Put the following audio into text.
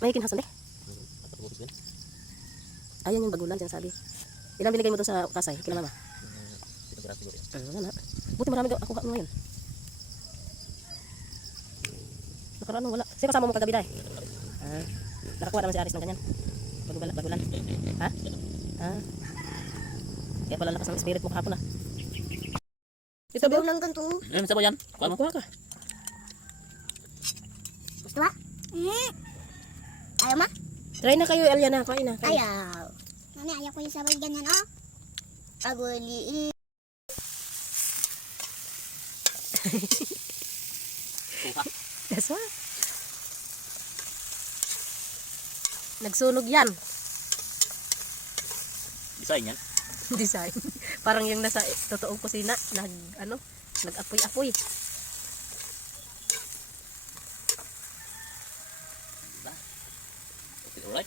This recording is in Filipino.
May kinhasan eh. Ayan yung bagulan dyan sabi. Ilang binigay mo doon sa kasay? Kila mama? Ano wala na. Buti marami daw ako mo ngayon. Nakaraan mo wala. Sino kasama mo kagabi dahil? Ah, nakakuha naman si Aris ng ganyan. Bagulan. bagulan. Ha? Ah. Kaya pala lakas ng spirit mo kahapon ah. Ito Sabaw ba? lang ganito. Eh, sabaw yan. Kuha mo. Kuha ka. Gusto ba? Mm. Try na kayo, Eliana. Kain na. Kain. Ayaw. Mami, ayaw ko yung sabay ganyan, oh. Kuha. Yes, ma. Nagsunog yan. Design yan. Design. Parang yung nasa totoong kusina. Nag, ano, nag-apoy-apoy. right?